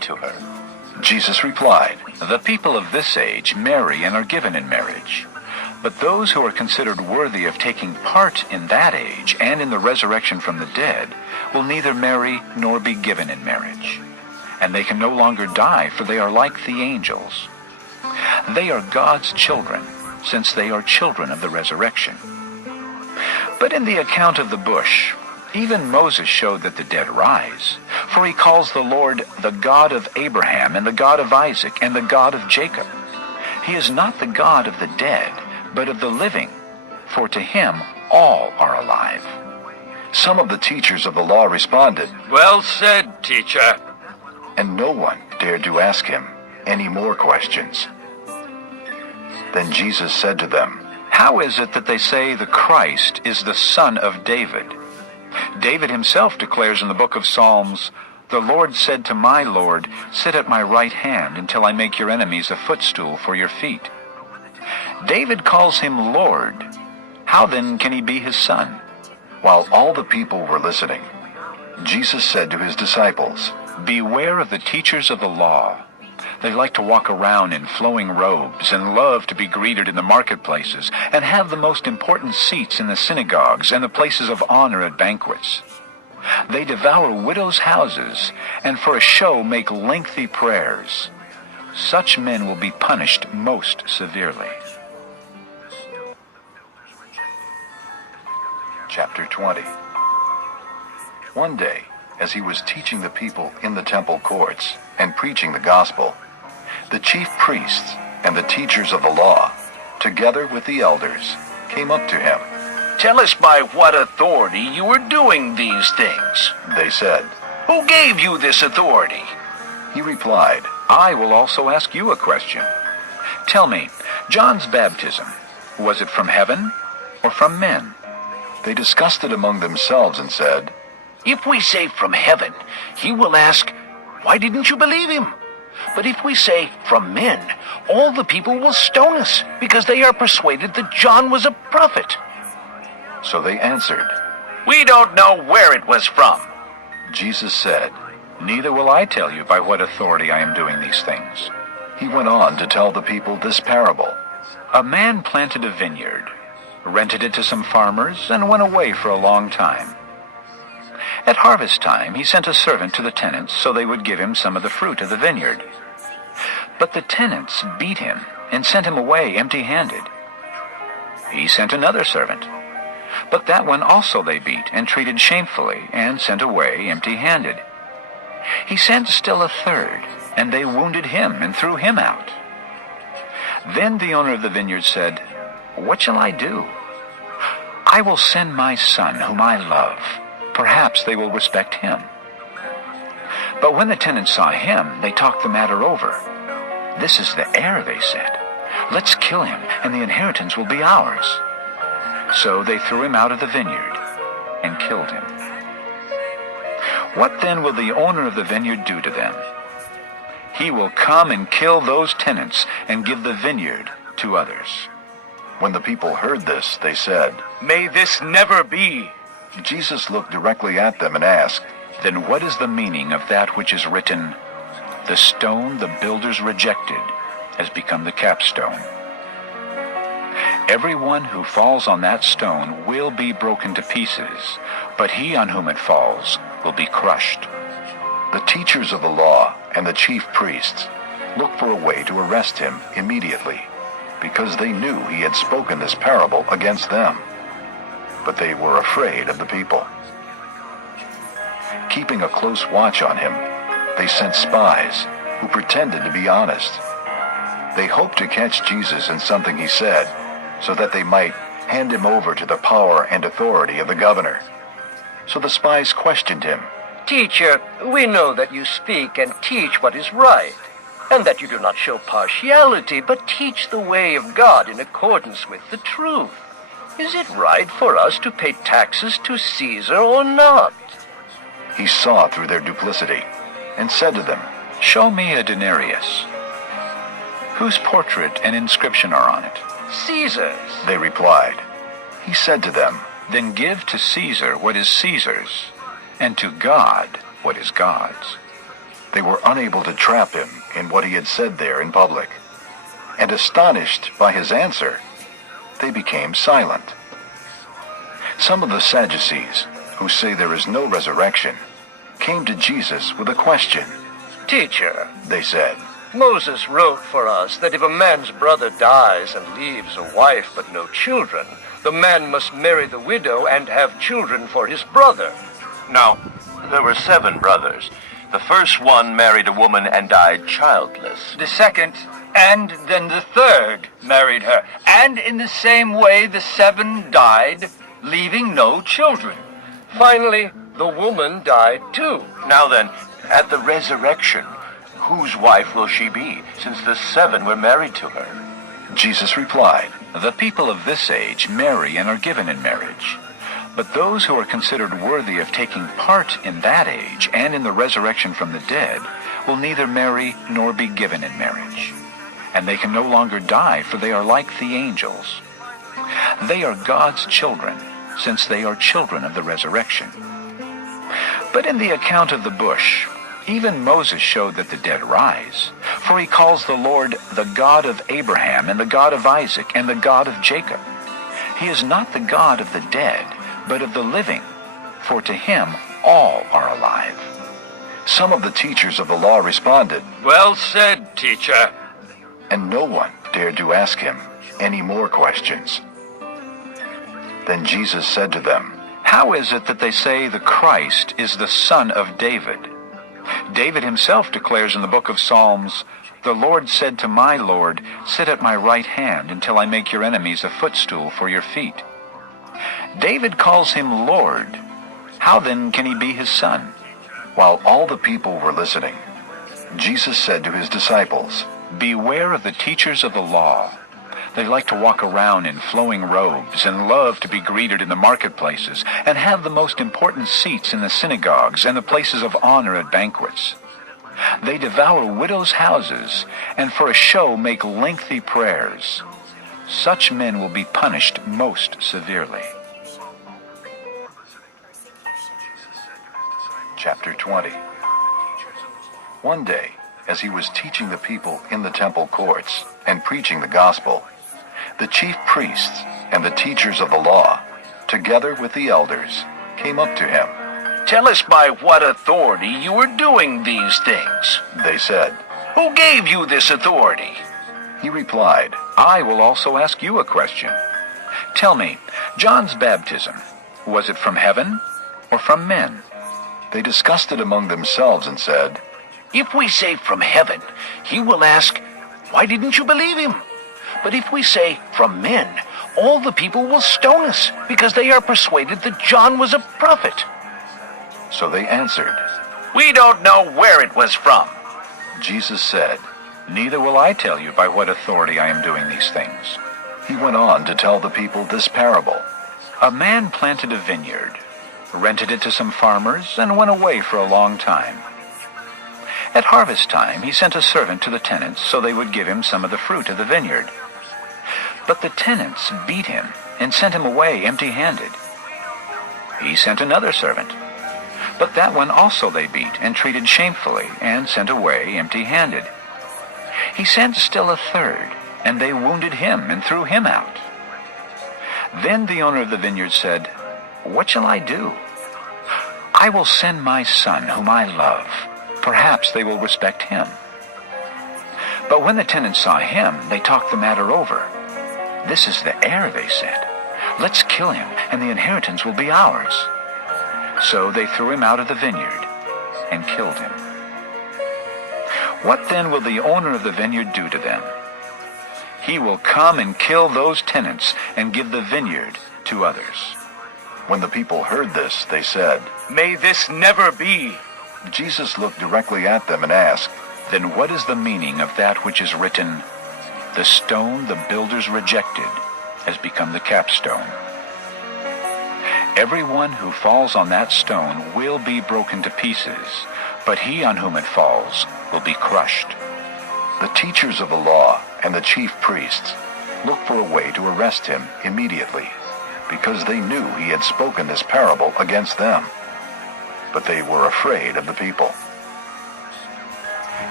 to her. Jesus replied, The people of this age marry and are given in marriage. But those who are considered worthy of taking part in that age and in the resurrection from the dead will neither marry nor be given in marriage. And they can no longer die, for they are like the angels. They are God's children, since they are children of the resurrection. But in the account of the bush, even Moses showed that the dead rise, for he calls the Lord the God of Abraham and the God of Isaac and the God of Jacob. He is not the God of the dead, but of the living, for to him all are alive. Some of the teachers of the law responded, Well said, teacher. And no one dared to ask him any more questions. Then Jesus said to them, How is it that they say the Christ is the son of David? David himself declares in the book of Psalms, The Lord said to my Lord, Sit at my right hand until I make your enemies a footstool for your feet. David calls him Lord. How then can he be his son? While all the people were listening, Jesus said to his disciples, Beware of the teachers of the law. They like to walk around in flowing robes and love to be greeted in the marketplaces and have the most important seats in the synagogues and the places of honor at banquets. They devour widows' houses and for a show make lengthy prayers. Such men will be punished most severely. Chapter 20. One day, as he was teaching the people in the temple courts and preaching the gospel, the chief priests and the teachers of the law, together with the elders, came up to him. Tell us by what authority you are doing these things. They said. Who gave you this authority? He replied, I will also ask you a question. Tell me, John's baptism, was it from heaven or from men? They discussed it among themselves and said, If we say from heaven, he will ask, Why didn't you believe him? But if we say from men, all the people will stone us, because they are persuaded that John was a prophet. So they answered, We don't know where it was from. Jesus said, Neither will I tell you by what authority I am doing these things. He went on to tell the people this parable. A man planted a vineyard, rented it to some farmers, and went away for a long time. At harvest time, he sent a servant to the tenants so they would give him some of the fruit of the vineyard. But the tenants beat him and sent him away empty-handed. He sent another servant, but that one also they beat and treated shamefully and sent away empty-handed. He sent still a third, and they wounded him and threw him out. Then the owner of the vineyard said, What shall I do? I will send my son, whom I love. Perhaps they will respect him. But when the tenants saw him, they talked the matter over. This is the heir, they said. Let's kill him, and the inheritance will be ours. So they threw him out of the vineyard and killed him. What then will the owner of the vineyard do to them? He will come and kill those tenants and give the vineyard to others. When the people heard this, they said, May this never be. Jesus looked directly at them and asked, Then what is the meaning of that which is written, The stone the builders rejected has become the capstone? Everyone who falls on that stone will be broken to pieces, but he on whom it falls will be crushed. The teachers of the law and the chief priests looked for a way to arrest him immediately, because they knew he had spoken this parable against them. But they were afraid of the people. Keeping a close watch on him, they sent spies who pretended to be honest. They hoped to catch Jesus in something he said, so that they might hand him over to the power and authority of the governor. So the spies questioned him. Teacher, we know that you speak and teach what is right, and that you do not show partiality, but teach the way of God in accordance with the truth. Is it right for us to pay taxes to Caesar or not? He saw through their duplicity and said to them, Show me a denarius. Whose portrait and inscription are on it? Caesar's. They replied. He said to them, Then give to Caesar what is Caesar's, and to God what is God's. They were unable to trap him in what he had said there in public. And astonished by his answer, they became silent. Some of the Sadducees, who say there is no resurrection, came to Jesus with a question. Teacher, They said, Moses wrote for us that if a man's brother dies and leaves a wife but no children, the man must marry the widow and have children for his brother. Now, there were 7 brothers. The first one married a woman and died childless. The second, and then the third, married her. And in the same way the 7 died, leaving no children. Finally, the woman died too. Now then, at the resurrection, whose wife will she be, since the 7 were married to her? Jesus replied, The people of this age marry and are given in marriage. But those who are considered worthy of taking part in that age and in the resurrection from the dead will neither marry nor be given in marriage. And they can no longer die, for they are like the angels. They are God's children, since they are children of the resurrection. But in the account of the bush, even Moses showed that the dead rise, for he calls the Lord the God of Abraham and the God of Isaac and the God of Jacob. He is not the God of the dead, but of the living, for to him all are alive. Some of the teachers of the law responded, Well said, teacher. and no one dared to ask him any more questions. Then Jesus said to them, How is it that they say the Christ is the son of David? David himself declares in the book of Psalms, The Lord said to my Lord, Sit at my right hand until I make your enemies a footstool for your feet. David calls him Lord. How then can he be his son? While all the people were listening, Jesus said to his disciples, Beware of the teachers of the law. They like to walk around in flowing robes and love to be greeted in the marketplaces and have the most important seats in the synagogues and the places of honor at banquets. They devour widows' houses and for a show make lengthy prayers. Such men will be punished most severely. Chapter 20. One day, as he was teaching the people in the temple courts and preaching the gospel, the chief priests and the teachers of the law, together with the elders, came up to him. Tell us by what authority you are doing these things. They said. Who gave you this authority? He replied, I will also ask you a question. Tell me, John's baptism, was it from heaven or from men? They discussed it among themselves and said, If we say from heaven, he will ask, Why didn't you believe him? But if we say from men, all the people will stone us, because they are persuaded that John was a prophet. So they answered. We don't know where it was from. Jesus said, Neither will I tell you by what authority I am doing these things. He went on to tell the people this parable. A man planted a vineyard, rented it to some farmers, and went away for a long time. At harvest time, he sent a servant to the tenants so they would give him some of the fruit of the vineyard. But the tenants beat him and sent him away empty-handed. He sent another servant, but that one also they beat and treated shamefully and sent away empty-handed. He sent still a third, and they wounded him and threw him out. Then the owner of the vineyard said, What shall I do? I will send my son, whom I love. Perhaps they will respect him. But when the tenants saw him, they talked the matter over. This is the heir, they said. Let's kill him, and the inheritance will be ours. So they threw him out of the vineyard and killed him. What then will the owner of the vineyard do to them? He will come and kill those tenants and give the vineyard to others. When the people heard this, they said, May this never be. Jesus looked directly at them and asked, Then what is the meaning of that which is written, The stone the builders rejected has become the capstone. Everyone who falls on that stone will be broken to pieces, but he on whom it falls will be crushed. The teachers of the law and the chief priests looked for a way to arrest him immediately, because they knew he had spoken this parable against them. But they were afraid of the people.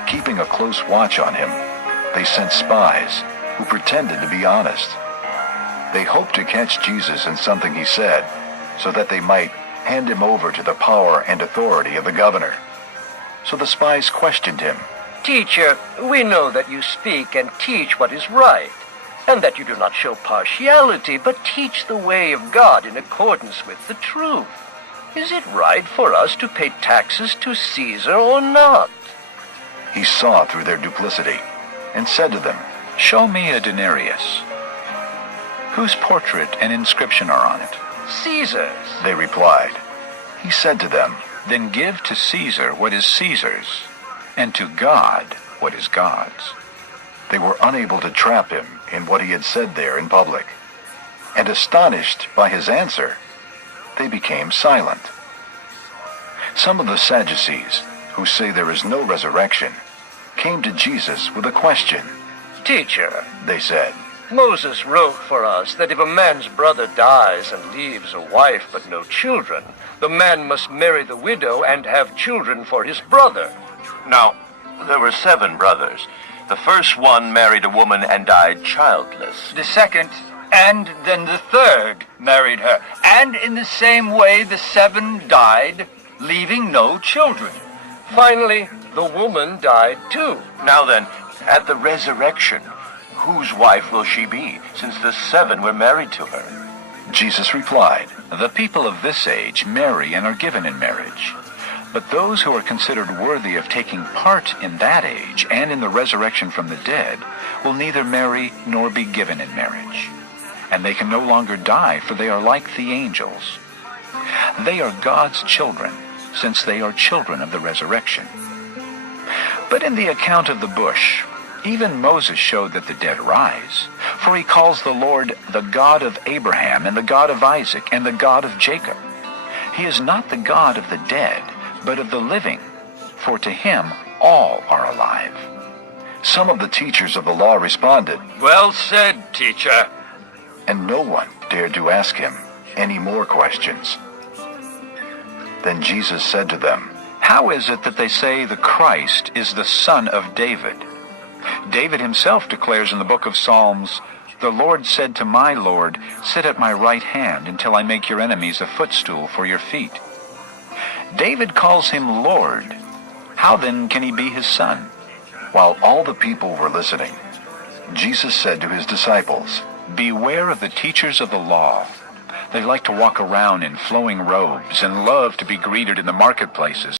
keeping a close watch on him, they sent spies who pretended to be honest. They hoped to catch Jesus in something he said, so that they might hand him over to the power and authority of the governor. So the spies questioned him. Teacher, we know that you speak and teach what is right, and that you do not show partiality, but teach the way of God in accordance with the truth. Is it right for us to pay taxes to Caesar or not? He saw through their duplicity and said to them, Show me a denarius. Whose portrait and inscription are on it? Caesar's. They replied. He said to them, Then give to Caesar what is Caesar's, and to God what is God's. They were unable to trap him in what he had said there in public. And astonished by his answer, they became silent. Some of the Sadducees, who say there is no resurrection, came to Jesus with a question. Teacher, They said, Moses wrote for us that if a man's brother dies and leaves a wife but no children, the man must marry the widow and have children for his brother. Now, there were 7 brothers. The first one married a woman and died childless. The second, and then the third, married her. And in the same way, the 7 died, leaving no children. Finally, the woman died too. Now then, at the resurrection, whose wife will she be, since the 7 were married to her? Jesus replied, The people of this age marry and are given in marriage. But those who are considered worthy of taking part in that age and in the resurrection from the dead will neither marry nor be given in marriage. And they can no longer die, for they are like the angels. They are God's children, since they are children of the resurrection. But in the account of the bush, even Moses showed that the dead rise, for he calls the Lord the God of Abraham and the God of Isaac and the God of Jacob. He is not the God of the dead, but of the living, for to him all are alive. Some of the teachers of the law responded, Well said, teacher. and no one dared to ask him any more questions. Then Jesus said to them, How is it that they say the Christ is the son of David? David himself declares in the book of Psalms, The Lord said to my Lord, Sit at my right hand until I make your enemies a footstool for your feet. David calls him Lord. How then can he be his son? While all the people were listening, Jesus said to his disciples, Beware of the teachers of the law. They like to walk around in flowing robes and love to be greeted in the marketplaces